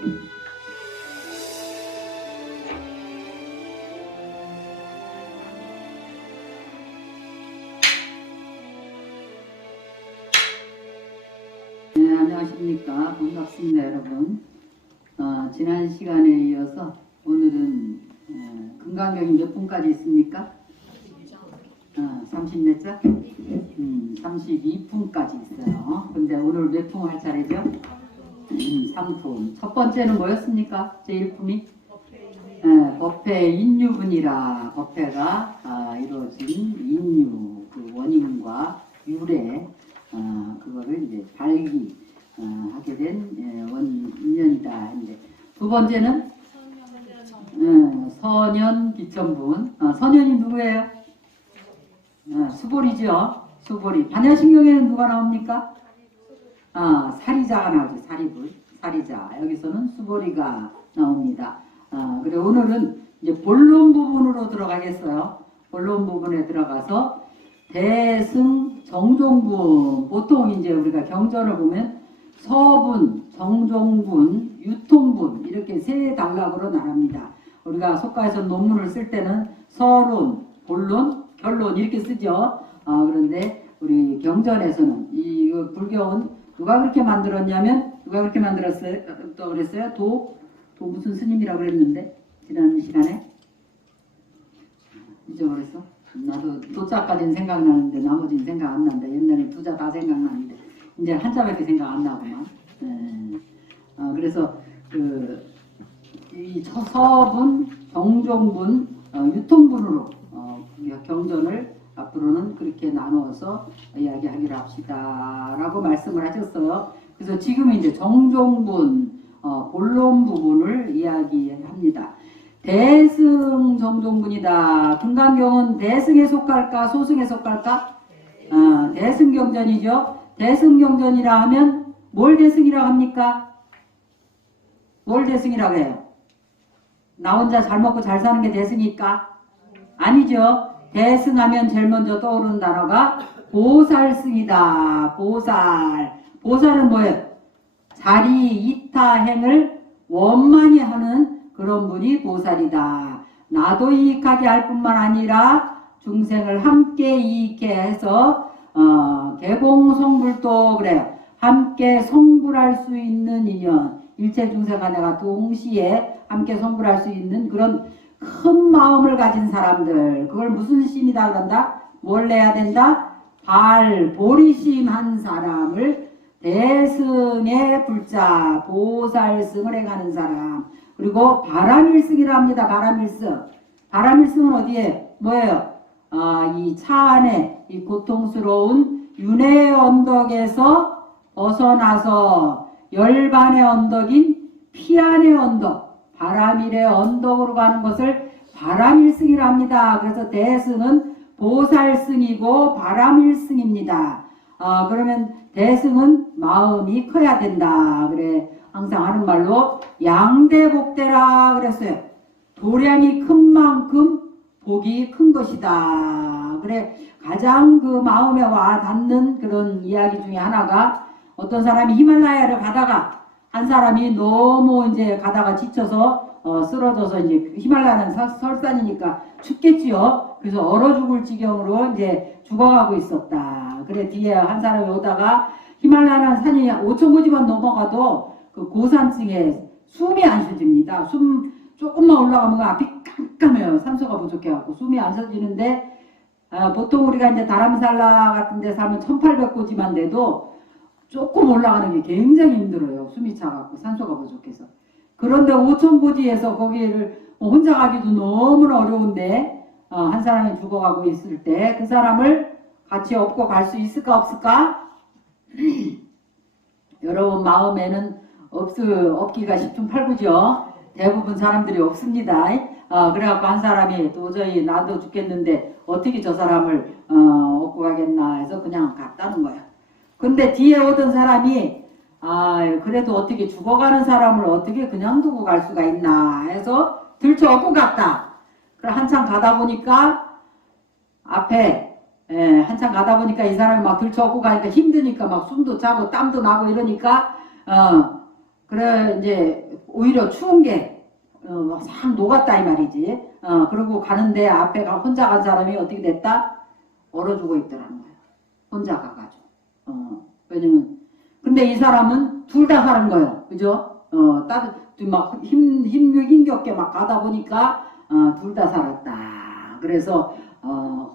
네, 안녕하십니까. 반갑습니다, 여러분. 지난 시간에 이어서 오늘은 금강경이 몇 분까지 있습니까? 30몇 자? 32분까지 있어요. 근데 오늘 몇 분 할 차례죠? 3분. 첫 번째는 뭐였습니까? 제1품이? 법회 인유분이라 법회가 이루어진 인유, 그 원인과 유래, 그거를 이제 하게 된 인연이다. 이제 두 번째는 선연 기천분. 선연이 누구예요? 수보리죠. 수보리. 반야신경에는 누가 나옵니까? 사리자가 나오죠. 사리자. 여기서는 수보리가 나옵니다. 그래 오늘은 이제 본론 부분으로 들어가겠어요. 본론 부분에 들어가서 대승 정종분. 보통 이제 우리가 경전을 보면 서분, 정종분, 유통분 이렇게 세 단락으로 나눕니다. 우리가 속가에서 논문을 쓸 때는 서론, 본론, 결론 이렇게 쓰죠. 그런데 우리 경전에서는 이 불경은 누가 그렇게 만들었냐면 누가 그렇게 만들었어요? 또 그랬어요? 도 무슨 스님이라고 그랬는데 지난 시간에 잊어버렸어? 나도 도자까지는 생각나는데 나머지는 생각 안 난다. 옛날에 두자 다 생각나는데 이제 한자밖에 생각 안 나구만. 그래서 이 서분, 정종분, 유통분으로 경전을 앞으로는 그렇게 나누어서 이야기하기로 합시다 라고 말씀을 하셨어요. 그래서 지금 이제 정종분, 본론 부분을 이야기합니다. 대승 정종분이다. 금강경은 대승에 속할까 소승에 속할까? 대승경전이죠. 대승경전이라 하면 뭘 대승이라고 합니까? 뭘 대승이라고 해요? 나 혼자 잘 먹고 잘 사는 게 대승일까? 아니죠. 대승하면 제일 먼저 떠오르는 단어가 보살승이다. 보살은 뭐예요? 자리 이타행을 원만히 하는 그런 분이 보살이다. 나도 이익하게 할 뿐만 아니라 중생을 함께 이익해 해서 개공성불도 그래요. 함께 성불할 수 있는 인연. 일체 중생과 내가 동시에 함께 성불할 수 있는 그런 큰 마음을 가진 사람들. 그걸 무슨 심이다 그런다? 뭘 내야 된다? 보리심한 사람을 대승의 불자 보살승을 해가는 사람. 그리고 바람일승이라 합니다. 바람일승은 어디에? 뭐예요? 이 차 안에 이 고통스러운 윤회의 언덕에서 벗어나서 열반의 언덕인 피안의 언덕, 바람일의 언덕으로 가는 것을 바람일승이라 합니다. 그래서 대승은 보살승이고 바람일승입니다. 그러면 대승은 마음이 커야 된다. 그래 항상 하는 말로 양대복대라 그랬어요. 도량이 큰 만큼 복이 큰 것이다. 그래 가장 그 마음에 와 닿는 그런 이야기 중에 하나가 어떤 사람이 히말라야를 가다가 한 사람이 너무 이제 가다가 지쳐서 쓰러져서 이제 히말라야는 설산이니까 춥겠지요. 그래서 얼어 죽을 지경으로 이제 죽어가고 있었다. 그래 뒤에 한 사람이 오다가 히말라야는 산이 5,000고지만 넘어가도 그 고산층에 숨이 안 쉬어집니다. 숨 조금만 올라가면 앞이 깜깜해요. 산소가 부족해갖고 숨이 안 쉬어지는데 보통 우리가 이제 다람살라 같은 데 살면 1,800고지만 돼도 조금 올라가는 게 굉장히 힘들어요. 숨이 차갖고 산소가 부족해서. 그런데 5,000고지에서 거기를 혼자 가기도 너무나 어려운데 한 사람이 죽어가고 있을 때 그 사람을 같이 업고 갈 수 있을까 없을까? 여러분 마음에는 없기가 십중팔구죠. 대부분 사람들이 없습니다. 그래갖고 한 사람이 도저히 나도 죽겠는데 어떻게 저 사람을 업고 가겠나 해서 그냥 갔다는 거야. 근데 뒤에 오던 사람이 그래도 어떻게 죽어가는 사람을 어떻게 그냥 두고 갈 수가 있나 해서 들쳐 업고 갔다. 그래 한참 가다 보니까 앞에 한참 가다 보니까 이 사람이 막 들쳐 업고 가니까 힘드니까 막 숨도 차고 땀도 나고 이러니까 그래 이제 오히려 추운 게 싹 녹았다 이 말이지. 그리고 가는데 앞에 혼자 간 사람이 어떻게 됐다? 얼어 죽어 있더라는 거예요. 혼자 가가지고. 왜냐면 근데 이 사람은 둘 다 가는 거예요. 그죠? 막 힘겹게 막 가다 보니까 둘 다 살았다. 그래서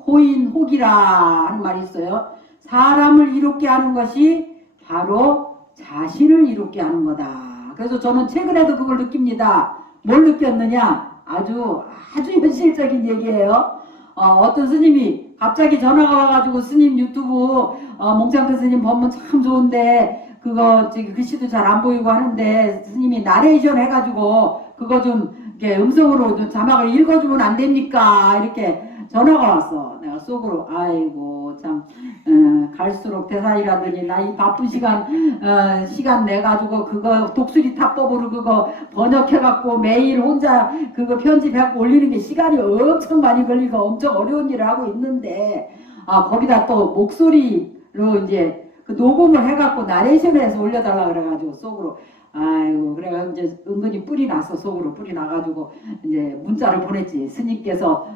호인호기라 하는 말이 있어요. 사람을 이롭게 하는 것이 바로 자신을 이롭게 하는 거다. 그래서 저는 최근에도 그걸 느낍니다. 뭘 느꼈느냐? 아주 현실적인 얘기예요. 어떤 스님이 갑자기 전화가 와가지고 스님 유튜브 몽창큰 스님 법문 참 좋은데 그거 글씨도 잘 안 보이고 하는데 스님이 나레이션 해가지고 그거 좀 이렇게 음성으로 좀 자막을 읽어주면 안 됩니까? 이렇게 전화가 왔어. 내가 속으로 아이고 참 갈수록 대사이라더니 나 이 바쁜 시간 내가지고 그거 독수리 타법으로 그거 번역해갖고 매일 혼자 그거 편집해갖고 올리는 게 시간이 엄청 많이 걸리고 엄청 어려운 일을 하고 있는데 거기다 또 목소리로 이제 그 녹음을 해갖고 나레이션을 해서 올려달라 그래가지고 속으로 아이고 그래가 이제 은근히 뿔이 났어. 속으로 뿔이 나가지고 이제 문자를 보냈지. 스님께서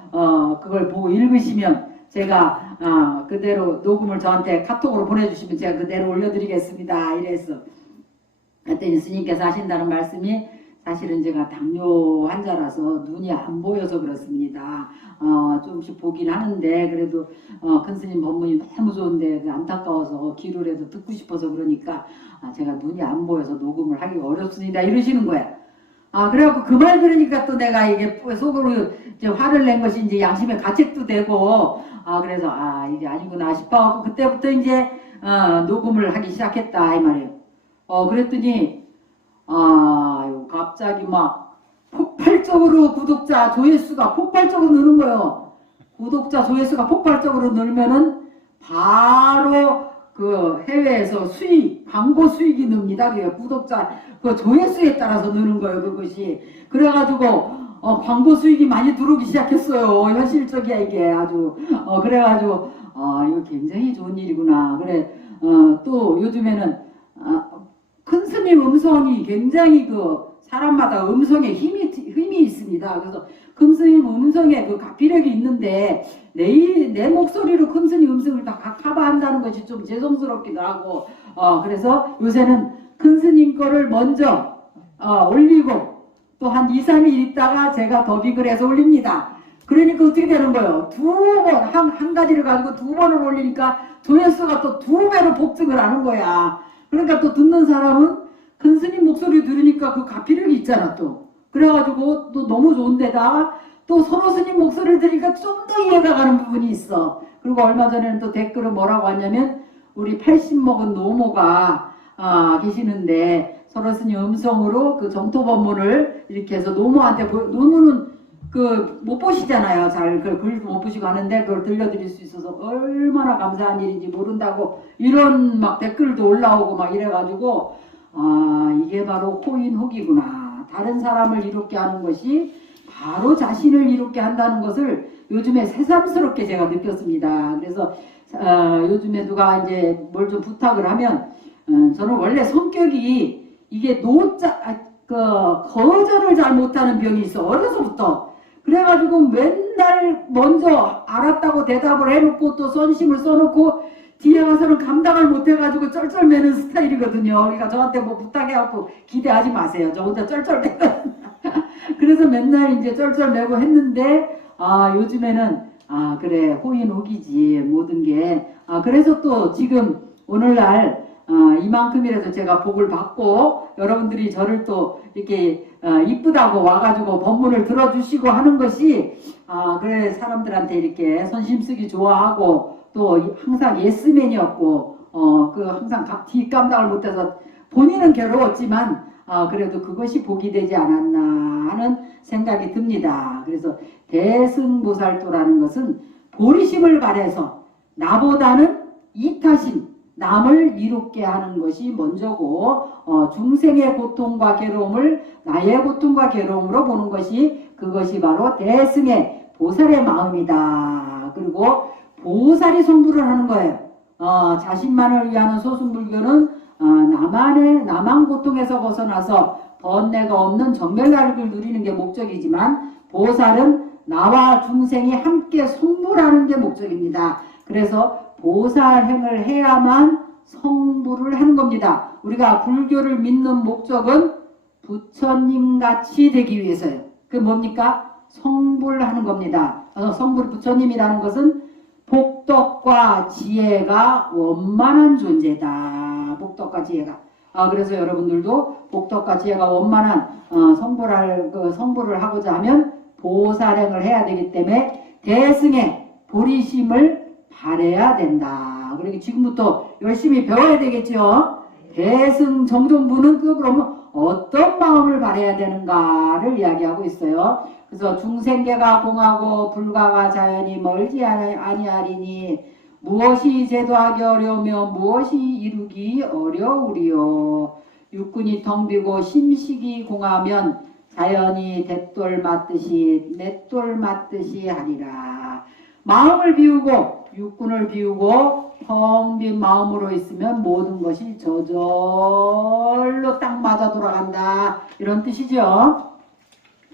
그걸 보고 읽으시면 제가 그대로 녹음을 저한테 카톡으로 보내주시면 제가 그대로 올려드리겠습니다. 이랬어. 그랬더니 스님께서 하신다는 말씀이 사실은 제가 당뇨 환자라서 눈이 안 보여서 그렇습니다. 조금씩 보긴 하는데 그래도 큰 스님 법문이 너무 좋은데 안타까워서 귀로라도 듣고 싶어서 그러니까 제가 눈이 안 보여서 녹음을 하기가 어렵습니다. 이러시는 거야. 그래갖고 그 말 들으니까 또 내가 이게 속으로 이제 화를 낸 것이 이제 양심의 가책도 되고 그래서 이게 아니구나 싶어갖고 그때부터 이제 녹음을 하기 시작했다 이 말이에요. 그랬더니 갑자기 막 폭발적으로 구독자 조회수가 폭발적으로 느는 거예요. 구독자 조회수가 폭발적으로 늘면은 바로 그 해외에서 광고 수익이 늡니다. 그 구독자 그 조회수에 따라서 느는 거예요. 그것이. 그래가지고 광고 수익이 많이 들어오기 시작했어요. 현실적이야 이게 아주. 그래가지고 이거 굉장히 좋은 일이구나. 그래 또 요즘에는 큰 스님 음성이 굉장히 사람마다 음성에 힘이 있습니다. 그래서 큰 스님 음성에 가피력이 있는데 내 목소리로 큰 스님 음성을 다 커버한다는 것이 좀 죄송스럽기도 하고 그래서 요새는 큰 스님 거를 먼저 올리고 또 한 2, 3일 있다가 제가 더빙을 해서 올립니다. 그러니까 어떻게 되는 거예요? 한 가지를 가지고 2번을 올리니까 조회수가 또 2배로 폭증을 하는 거야. 그러니까 또 듣는 사람은 큰 스님 목소리 들으니까 그 가피력이 있잖아 또. 그래가지고 또 너무 좋은데다가 또 서로 스님 목소리를 들으니까 좀 더 이해가 가는 부분이 있어. 그리고 얼마 전에는 또 댓글을 뭐라고 왔냐면 우리 80 먹은 노모가 계시는데 서로 스님 음성으로 그 정토 법문을 이렇게 해서 노모한테 노모는 못 보시잖아요. 잘 글도 못 보시고 하는데 그걸 들려드릴 수 있어서 얼마나 감사한 일인지 모른다고 이런 막 댓글도 올라오고 막 이래가지고 이게 바로 호인호기구나. 다른 사람을 이롭게 하는 것이 바로 자신을 이롭게 한다는 것을 요즘에 새삼스럽게 제가 느꼈습니다. 그래서 요즘에 누가 이제 뭘 좀 부탁을 하면 저는 원래 성격이 이게 거절을 잘 못하는 병이 있어. 어려서부터. 그래가지고 맨날 먼저 알았다고 대답을 해놓고 또 선심을 써놓고 뒤에 가서는 감당을 못해가지고 쩔쩔매는 스타일이거든요. 그러니까 저한테 뭐 부탁해갖고 기대하지 마세요. 저 혼자 쩔쩔매거든요. 그래서 맨날 이제 쩔쩔매고 했는데 요즘에는 그래 호인호기지 모든 게. 그래서 또 지금 오늘날 이만큼이라도 제가 복을 받고 여러분들이 저를 또 이렇게 이쁘다고 와가지고 법문을 들어주시고 하는 것이 그래 사람들한테 이렇게 선심 쓰기 좋아하고 또 항상 예스맨이었고 항상 뒷감당을 못해서 본인은 괴로웠지만 그래도 그것이 복이 되지 않았나 하는 생각이 듭니다. 그래서 대승보살도라는 것은 보리심을 발해서 나보다는 이타심 남을 이롭게 하는 것이 먼저고 중생의 고통과 괴로움을 나의 고통과 괴로움으로 보는 것이 그것이 바로 대승의 보살의 마음이다. 그리고 보살이 성불을 하는 거예요. 자신만을 위하는 소승불교는 나만 고통에서 벗어나서 번뇌가 없는 정멸나를 누리는 게 목적이지만 보살은 나와 중생이 함께 성불하는 게 목적입니다. 그래서 보살행을 해야만 성불을 하는 겁니다. 우리가 불교를 믿는 목적은 부처님같이 되기 위해서요. 그게 뭡니까? 성불하는 겁니다. 성불 부처님이라는 것은 복덕과 지혜가 원만한 존재다. 복덕과 지혜가. 그래서 여러분들도 복덕과 지혜가 원만한 성불을 하고자 하면 보살행을 해야 되기 때문에 대승의 보리심을 발해야 된다. 그러니까 지금부터 열심히 배워야 되겠죠. 대승 정정부는 그러면 어떤 마음을 발해야 되는가를 이야기하고 있어요. 그래서 중생계가 공하고 불가가 자연히 멀지 아니하리니 무엇이 제도하기 어려우며 무엇이 이루기 어려우리요. 육군이 텅 비고 심식이 공하면 자연히 대돌 맞듯이 맷돌 맞듯이 하리라. 마음을 비우고 육군을 비우고 텅 빈 마음으로 있으면 모든 것이 저절로 딱 맞아 돌아간다. 이런 뜻이죠.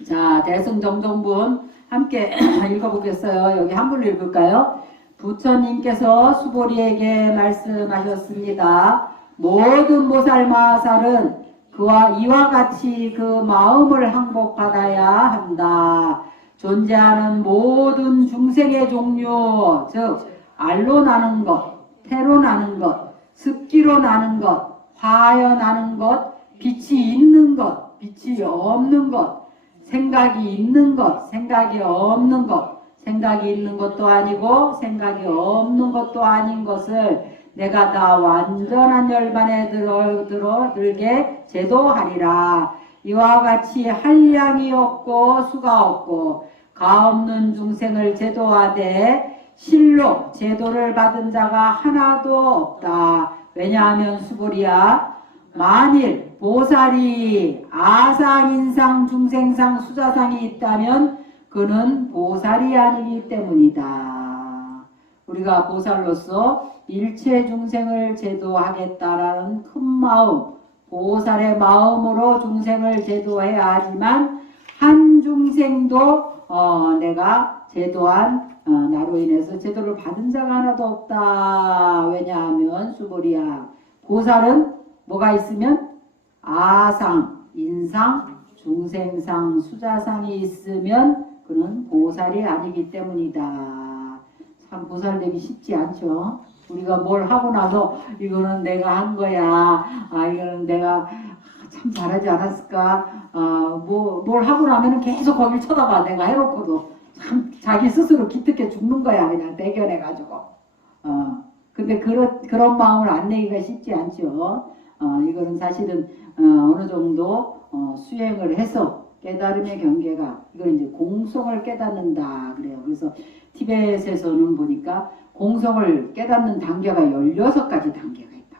자, 대승정정분 함께 읽어보겠어요. 여기 한글로 읽을까요? 부처님께서 수보리에게 말씀하셨습니다. 모든 보살마살은 그와 이와 같이 그 마음을 항복받아야 한다. 존재하는 모든 중생의 종류, 즉 알로 나는 것, 태로 나는 것, 습기로 나는 것, 화여 나는 것, 빛이 있는 것, 빛이 없는 것, 생각이 있는 것, 생각이 없는 것, 생각이 있는 것도 아니고 생각이 없는 것도 아닌 것을 내가 다 완전한 열반에 들게 제도하리라. 이와 같이 한량이 없고 수가 없고 가 없는 중생을 제도하되 실로 제도를 받은 자가 하나도 없다. 왜냐하면 수보리야, 만일 보살이 아상, 인상, 중생상, 수자상이 있다면 그는 보살이 아니기 때문이다. 우리가 보살로서 일체 중생을 제도하겠다라는 큰 마음, 보살의 마음으로 중생을 제도해야 하지만 한 중생도 내가 제도한 나로 인해서 제도를 받은 자가 하나도 없다. 왜냐하면 수보리야, 보살은 뭐가 있으면 아상, 인상, 중생상, 수자상이 있으면 그는 보살이 아니기 때문이다. 참 보살 되기 쉽지 않죠. 우리가 뭘 하고 나서 이거는 내가 한 거야. 이거는 내가 참 잘하지 않았을까. 뭘 하고 나면은 계속 거길 쳐다봐. 내가 해놓고도 참 자기 스스로 기특해 죽는 거야. 그냥 대견해가지고. 근데 그런 마음을 안 내기가 쉽지 않죠. 이거는 사실은 어느 정도 수행을 해서 깨달음의 경계가, 이걸 이제 공성을 깨닫는다 그래요. 그래서 티벳에서는 보니까 공성을 깨닫는 단계가 16가지 단계가 있다.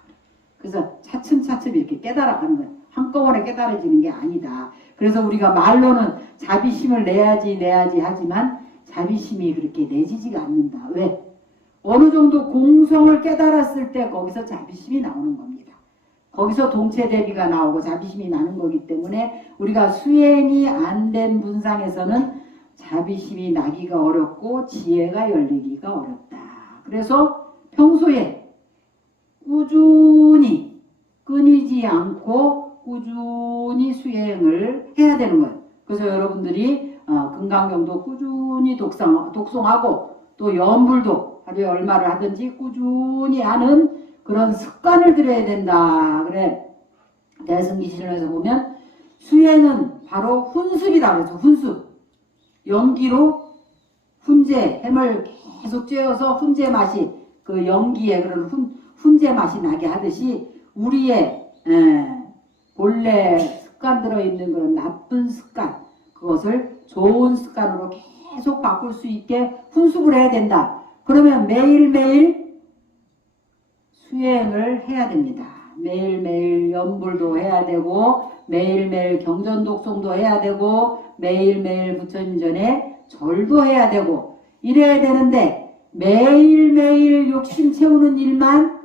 그래서 차츰차츰 이렇게 깨달아가는 거예요. 한꺼번에 깨달아지는 게 아니다. 그래서 우리가 말로는 자비심을 내야지 하지만 자비심이 그렇게 내지지가 않는다. 왜? 어느 정도 공성을 깨달았을 때 거기서 자비심이 나오는 겁니다. 거기서 동체 대비가 나오고 자비심이 나는 거기 때문에 우리가 수행이 안 된 분상에서는 자비심이 나기가 어렵고 지혜가 열리기가 어렵다. 그래서 평소에 꾸준히 끊이지 않고 꾸준히 수행을 해야 되는 거예요. 그래서 여러분들이 금강경도 꾸준히 독송하고 또 연불도 하루에 얼마를 하든지 꾸준히 하는 그런 습관을 들여야 된다. 그래. 대승기신론에서 보면 수행은 바로 훈습이다. 그래서 훈습. 연기로 훈제, 햄을 계속 쬐어서 훈제 맛이, 그 연기에 그런 훈제 맛이 나게 하듯이 우리의 본래 습관 들어있는 그런 나쁜 습관, 그것을 좋은 습관으로 계속 바꿀 수 있게 훈습을 해야 된다. 그러면 매일매일 수행을 해야 됩니다. 매일매일 연불도 해야 되고 매일매일 경전독송도 해야 되고 매일매일 부처님 전에 절도 해야 되고 이래야 되는데 매일매일 욕심 채우는 일만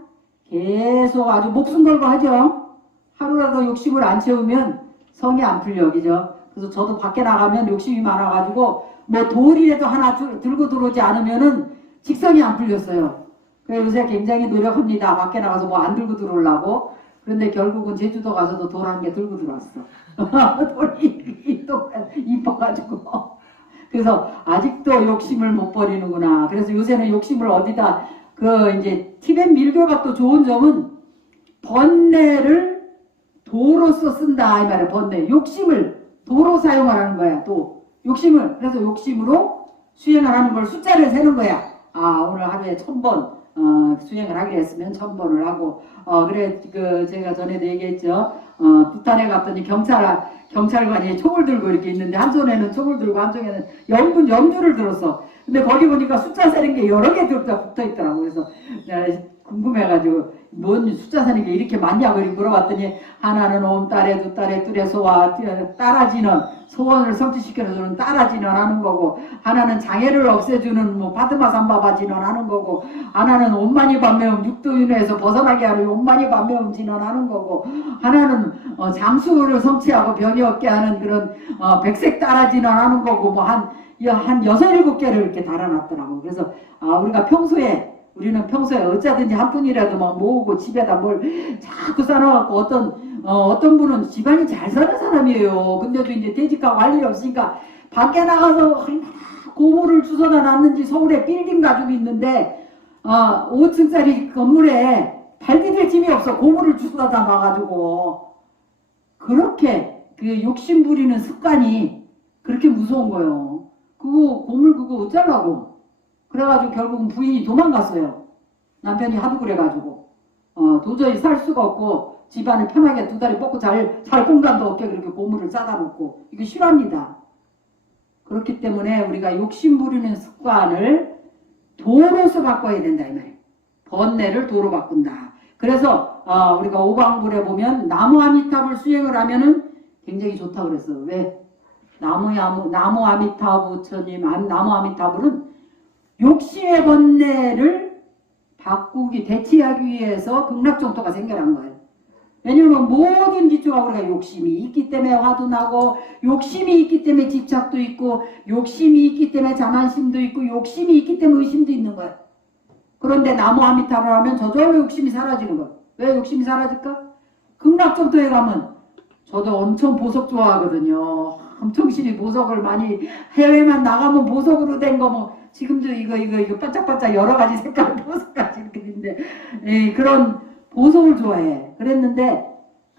계속 아주 목숨 걸고 하죠. 하루라도 욕심을 안 채우면 성이 안 풀려, 그죠? 그래서 저도 밖에 나가면 욕심이 많아가지고 뭐 돌이라도 하나 들고 들어오지 않으면은 직성이 안 풀렸어요. 그래서 요새 굉장히 노력합니다. 밖에 나가서 뭐 안 들고 들어오려고. 그런데 결국은 제주도 가서도 돌 한 개 들고 들어왔어. 돌이 이뻐가지고. 그래서 아직도 욕심을 못 버리는구나. 그래서 요새는 욕심을 어디다 이제 티벳 밀교가 또 좋은 점은 번뇌를 도로서 쓴다 이 말이야. 번뇌. 욕심을 도로 사용하라는 거야. 또 욕심을 그래서 욕심으로 수행을 하는 걸 숫자를 세는 거야. 아 오늘 하루에 1000번 수행을 하기로 했으면 1000번을 하고 그래 제가 전에도 얘기했죠. 부탄에 갔더니 경찰관이 총을 들고 이렇게 있는데 한 손에는 총을 들고 한 손에는 염주를 들었어. 근데 거기 보니까 숫자 세는 게 여러 개 붙어 있더라고. 그래서 궁금해가지고 뭔 숫자 세는 게 이렇게 많냐고 물어봤더니 하나는 옴따래 두따래 뚜레 소와 따라지는 소원을 성취시켜주는 따라지는 하는 거고 하나는 장애를 없애주는 뭐 파드마삼바바지는 하는 거고 하나는 온만이 반매움 육도윤회에서 벗어나게 하는 온만이 반매움 진언하는 거고 하나는 장수를 성취하고 변이 없게 하는 그런 백색 따라지는 하는 거고 뭐 한 6, 7개를 이렇게 달아놨더라고. 그래서 우리는 평소에 어쩌든지 한 푼이라도 막 모으고 집에다 뭘 자꾸 쌓아놓고 어떤 분은 집안이 잘 사는 사람이에요. 근데도 이제 퇴직하고 할 일이 없으니까 밖에 나가서 얼마나 고물을 주워다 놨는지 서울에 빌딩 가지고 있는데 5층짜리 건물에 발 디딜 짐이 없어. 고물을 주워다 놔가지고 그렇게 그 욕심 부리는 습관이 그렇게 무서운 거예요. 고물 그거 어쩌려고. 그래가지고 결국은 부인이 도망갔어요. 남편이 하도 그래가지고 도저히 살 수가 없고 집안을 편하게 두 다리 뻗고 잘 공간도 없게 그렇게 고물을 싸다 놓고 이거 싫어합니다. 그렇기 때문에 우리가 욕심 부리는 습관을 도로서 바꿔야 된다 이 말이에요. 번뇌를 도로 바꾼다. 그래서 우리가 오광불에 보면 나무 아미타불 수행을 하면은 굉장히 좋다 그랬어. 왜? 나무 아미타불 부처님 나무 아미타불은 욕심의 번뇌를 대체하기 위해서 극락정토가 생겨난 거예요. 왜냐면 모든 기초가 우리가 욕심이 있기 때문에 화도 나고 욕심이 있기 때문에 집착도 있고 욕심이 있기 때문에 자만심도 있고 욕심이 있기 때문에 의심도 있는 거예요. 그런데 나무 아미타불 하면 저절로 욕심이 사라지는 거예요. 왜 욕심이 사라질까? 극락정토에 가면 저도 엄청 보석 좋아하거든요. 엄청 신이 보석을 많이 해외만 나가면 보석으로 된 거 뭐 지금도 이거 반짝반짝 여러 가지 색깔 보석까지 이렇게 있는데 그런 보석을 좋아해. 그랬는데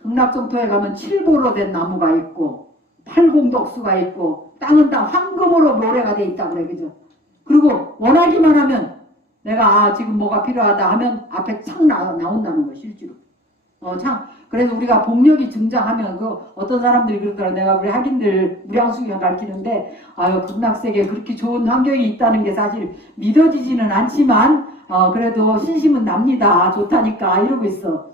극락정토에 가면 칠보로 된 나무가 있고 팔공덕수가 있고 땅은 다 황금으로 모래가 돼 있다 그래. 그죠? 그리고 원하기만 하면 내가 지금 뭐가 필요하다 하면 앞에 창 나온다는 거 실제로. 그래서 우리가 복력이 증장하면 어떤 사람들이 그러더라고. 내가 우리 학인들 무량수경 가르치는데 극락세계에 그렇게 좋은 환경이 있다는 게 사실 믿어지지는 않지만 그래도 신심은 납니다. 좋다니까 이러고 있어.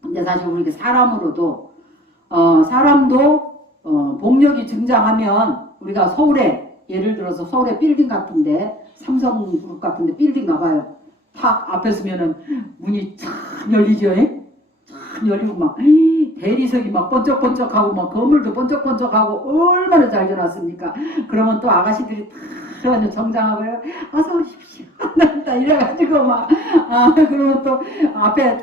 근데 사실 우리가 사람으로도 사람도 복력이 증장하면 우리가 서울에 예를 들어서 서울에 빌딩 같은데 삼성그룹 같은데 빌딩 가봐요. 탁 앞에 서면은 문이 참 열리죠. 열리고 막 대리석이 막 번쩍번쩍하고 막 건물도 번쩍번쩍하고 얼마나 잘 지어놨습니까? 그러면 또 아가씨들이 다 완전 정장하고요. 어서 오십시오. 이래가지고 막 그러면 또 앞에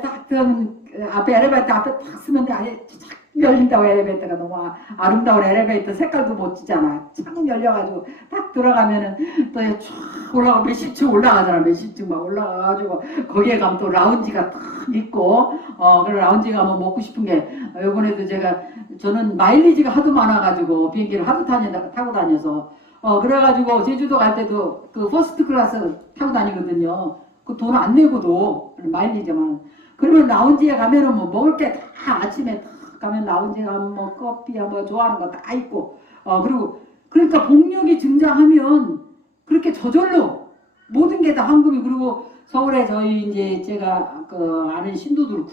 앞에 엘리베이터 앞에 딱 쓰면 아예 착 열린다고. 엘리베이터가 너무 아름다운 엘리베이터 색깔도 멋지잖아. 창 열려가지고 딱 들어가면은 또 쫙 올라가 몇십 층 올라가잖아. 몇십 층 막 올라가가지고 거기에 가면 또 라운지가 딱 있고 그런 라운지 가면 먹고 싶은 게 요번에도 저는 마일리지가 하도 많아가지고 비행기를 하도 타고 다녀서 그래가지고 제주도 갈 때도 그 퍼스트 클래스 타고 다니거든요. 그 돈 안 내고도 마일리지만. 그러면 라운지에 가면은 뭐 먹을 게 다 아침에 딱 가면 라운지에 가면 뭐 커피야 뭐 좋아하는 거 다 있고 그리고 그러니까 복력이 증장하면 그렇게 저절로 모든 게 다 황금이. 그리고 서울에 저희 이제 제가 아는 신도들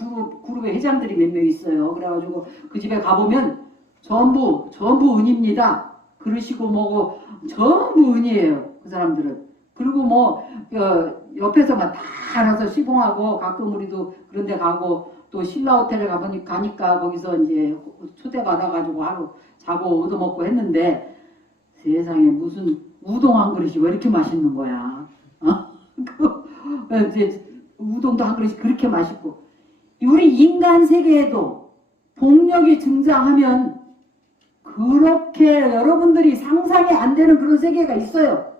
그룹의 회장들이 몇 명 있어요. 그래가지고 그 집에 가보면 전부 은입니다. 그러시고 뭐고 전부 은이에요. 그 사람들은. 그리고 뭐 옆에서만 다 알아서 시봉하고 가끔 우리도 그런 데 가고 또 신라 호텔에 가니까 거기서 이제 초대받아가지고 하루 자고 얻어먹고 했는데 세상에 무슨 우동 한 그릇이 왜 이렇게 맛있는 거야. 이제 우동도 한 그릇이 그렇게 맛있고 우리 인간 세계에도 폭력이 등장하면 그렇게 여러분들이 상상이 안 되는 그런 세계가 있어요.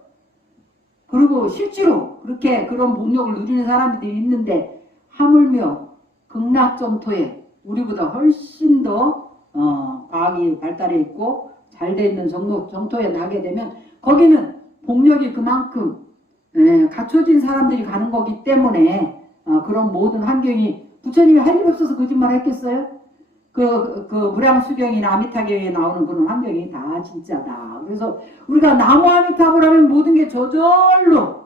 그리고 실제로 그렇게 그런 폭력을 누리는 사람들이 있는데 하물며 극락점토에 우리보다 훨씬 더 과학이 발달해 있고 잘 돼 있는 정토에 나게 되면 거기는 폭력이 그만큼 갖춰진 사람들이 가는 거기 때문에 그런 모든 환경이 부처님이 할 일 없어서 거짓말 했겠어요? 그 무량수경이나 아미타경에 나오는 그런 환경이 다 진짜다. 그래서 우리가 나무 아미타불 하면 모든 게 저절로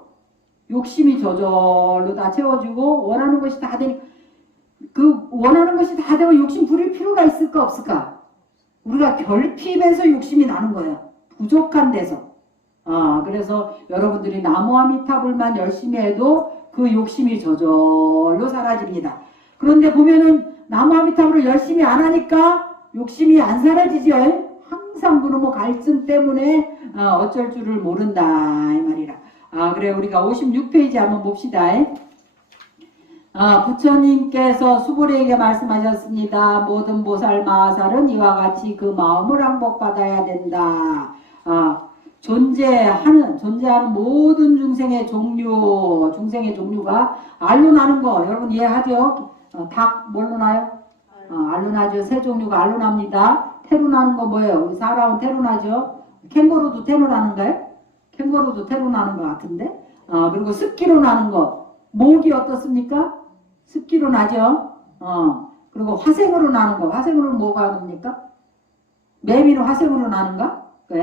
욕심이 저절로 다 채워지고 원하는 것이 다 되니 그 원하는 것이 다 되고 욕심 부릴 필요가 있을까 없을까? 우리가 결핍해서 욕심이 나는 거예요. 부족한 데서. 그래서 여러분들이 나무 아미타불만 열심히 해도 그 욕심이 저절로 사라집니다. 그런데 보면은 나무 아미타불을 열심히 안 하니까 욕심이 안 사라지죠. 항상 그런 갈증 때문에 어쩔 줄을 모른다 이 말이라. 그래 우리가 56페이지 한번 봅시다. 부처님께서 수보리에게 말씀하셨습니다. 모든 보살 마하살은 이와 같이 그 마음을 항복받아야 된다. 존재하는 모든 중생의 종류가 알로 나는 거 여러분 이해하죠? 닭 뭘로 나요? 알로 나죠. 새 종류가 알로 납니다. 태로 나는 거 뭐예요? 우리 사람은 태로 나죠. 캥거루도 태로 나는가요? 캥거루도 태로 나는 것 같은데. 그리고 습기로 나는 거 모기 어떻습니까? 습기로 나죠. 그리고 화생으로 나는 거 화생으로는 뭐가 납니까? 매미는 화생으로 나는가? 그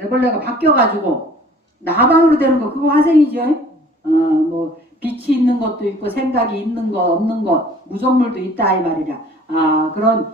애벌레가 바뀌어가지고 나방으로 되는 거 그거 화생이죠. 뭐 빛이 있는 것도 있고 생각이 있는 거 없는 거 무정물도 있다 이 말이라. 그런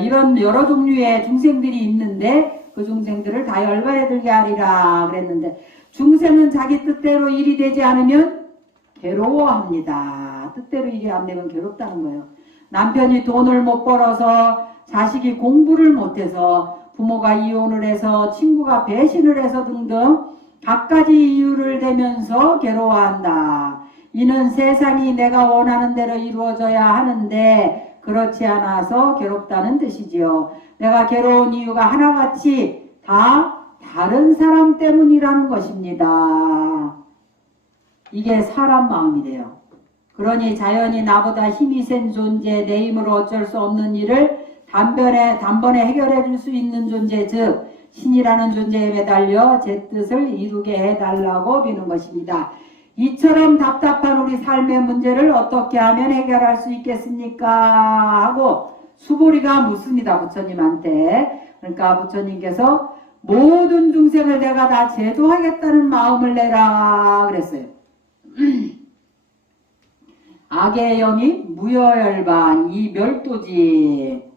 이런 여러 종류의 중생들이 있는데 그 중생들을 다 열반에 들게 하리라 그랬는데 중생은 자기 뜻대로 일이 되지 않으면 괴로워합니다. 뜻대로 일이 안 되면 괴롭다는 거예요. 남편이 돈을 못 벌어서 자식이 공부를 못해서 부모가 이혼을 해서 친구가 배신을 해서 등등 갖가지 이유를 대면서 괴로워한다. 이는 세상이 내가 원하는 대로 이루어져야 하는데 그렇지 않아서 괴롭다는 뜻이지요. 내가 괴로운 이유가 하나같이 다 다른 사람 때문이라는 것입니다. 이게 사람 마음이래요. 그러니 자연이 나보다 힘이 센 존재, 내 힘으로 어쩔 수 없는 일을 단번에 해결해 줄 수 있는 존재, 즉 신이라는 존재에 매달려 제 뜻을 이루게 해달라고 비는 것입니다. 이처럼 답답한 우리 삶의 문제를 어떻게 하면 해결할 수 있겠습니까? 하고 수보리가 묻습니다. 부처님한테. 그러니까 부처님께서 모든 중생을 내가 다 제도하겠다는 마음을 내라 그랬어요. 악의 영이 무여열반 이 멸도지.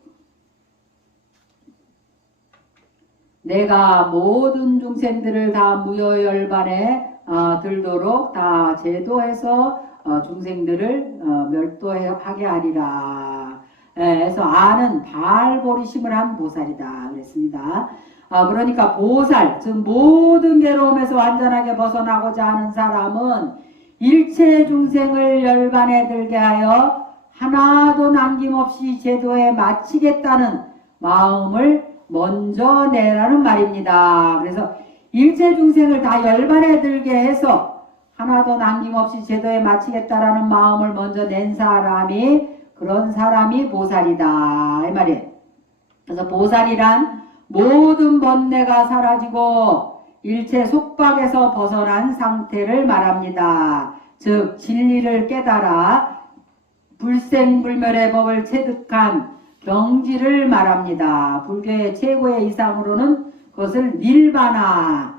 내가 모든 중생들을 다 무여열반에 들도록 다 제도해서 중생들을 멸도하게 하리라. 그래서 아는 발보리심을 한 보살이다 그랬습니다. 그러니까 보살, 즉 모든 괴로움에서 완전하게 벗어나고자 하는 사람은 일체 중생을 열반에 들게 하여 하나도 남김없이 제도에 마치겠다는 마음을 먼저 내라는 말입니다. 그래서 일체 중생을 다 열반에 들게 해서 하나도 남김없이 제도에 마치겠다라는 마음을 먼저 낸 사람이 그런 사람이 보살이다 이 말이에요. 그래서 보살이란 모든 번뇌가 사라지고 일체 속박에서 벗어난 상태를 말합니다. 즉 진리를 깨달아 불생불멸의 법을 체득한 경지를 말합니다. 불교의 최고의 이상으로는 그것을 닐바나,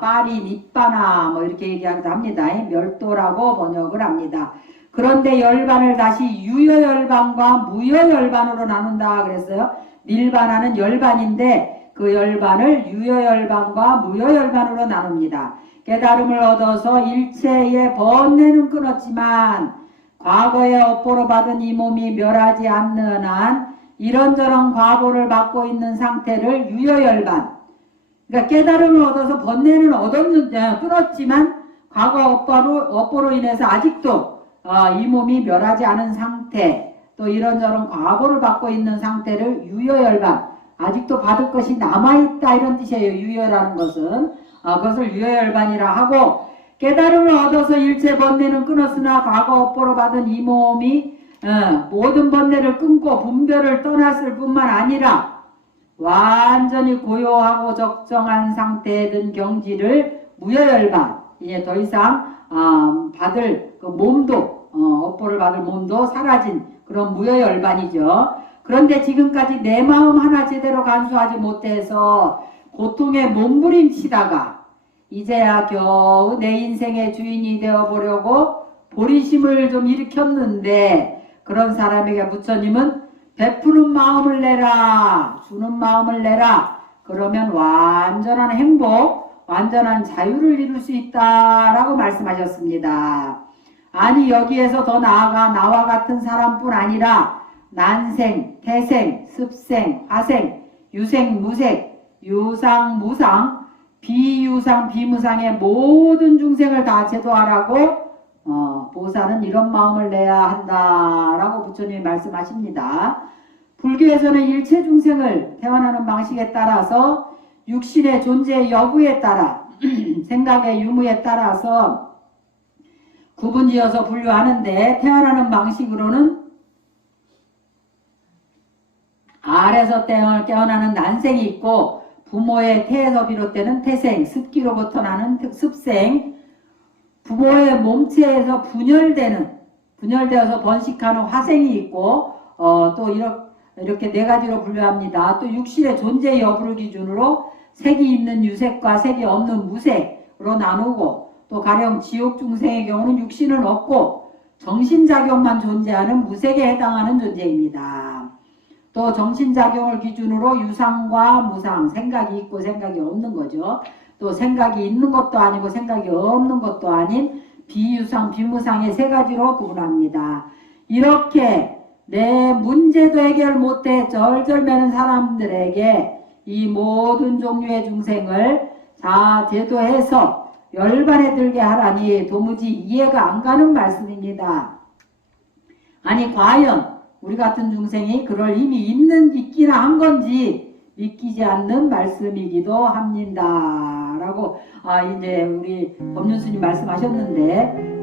파리 닛바나 뭐 이렇게 얘기하기도 합니다. 멸도라고 번역을 합니다. 그런데 열반을 다시 유여열반과 무여열반으로 나눈다 그랬어요. 닐바나는 열반인데 그 열반을 유여열반과 무여열반으로 나눕니다. 깨달음을 얻어서 일체의 번뇌는 끊었지만 과거에 업보로 받은 이 몸이 멸하지 않는 한 이런저런 과보를 받고 있는 상태를 유효열반, 그러니까 깨달음을 얻어서 번뇌는 끊었지만 과거 업보로 인해서 아직도 이 몸이 멸하지 않은 상태, 또 이런저런 과보를 받고 있는 상태를 유효열반, 아직도 받을 것이 남아있다 이런 뜻이에요. 유효라는 것은 그것을 유효열반이라 하고, 깨달음을 얻어서 일체 번뇌는 끊었으나 과거 업보로 받은 이 몸이 모든 번뇌를 끊고 분별을 떠났을 뿐만 아니라 완전히 고요하고 적정한 상태에 든 경지를 무효열반, 이제 더 이상 받을 그 몸도 업보를 받을 몸도 사라진 그런 무효열반이죠. 그런데 지금까지 내 마음 하나 제대로 간수하지 못해서 고통에 몸부림치다가 이제야 겨우 내 인생의 주인이 되어보려고 보리심을 좀 일으켰는데, 그런 사람에게 부처님은 베푸는 마음을 내라, 주는 마음을 내라, 그러면 완전한 행복, 완전한 자유를 이룰 수 있다라고 말씀하셨습니다. 아니 여기에서 더 나아가 나와 같은 사람뿐 아니라 난생, 태생, 습생, 화생, 유생, 무생, 유상, 무상, 비유상, 비무상의 모든 중생을 다 제도하라고 보살은 이런 마음을 내야 한다라고 부처님이 말씀하십니다. 불교에서는 일체 중생을 태어나는 방식에 따라서 육신의 존재 여부에 따라 생각의 유무에 따라서 구분지어서 분류하는데, 태어나는 방식으로는 알에서 깨어나는 난생이 있고, 부모의 태에서 비롯되는 태생, 습기로부터 나는 습생, 부모의 몸체에서 분열되어서 번식하는 화생이 있고, 또 이렇게 네 가지로 분류합니다. 또 육신의 존재 여부를 기준으로 색이 있는 유색과 색이 없는 무색으로 나누고, 또 가령 지옥 중생의 경우는 육신은 없고 정신작용만 존재하는 무색에 해당하는 존재입니다. 또 정신작용을 기준으로 유상과 무상, 생각이 있고 생각이 없는 거죠. 또 생각이 있는 것도 아니고 생각이 없는 것도 아닌 비유상, 비무상의 세 가지로 구분합니다. 이렇게 내 문제도 해결 못해 절절매는 사람들에게 이 모든 종류의 중생을 다 제도해서 열반에 들게 하라니 도무지 이해가 안 가는 말씀입니다. 아니 과연 우리 같은 중생이 그럴 힘이 있기나 한 건지 믿기지 않는 말씀이기도 합니다. 라고 이제 우리 법륜스님 말씀하셨는데,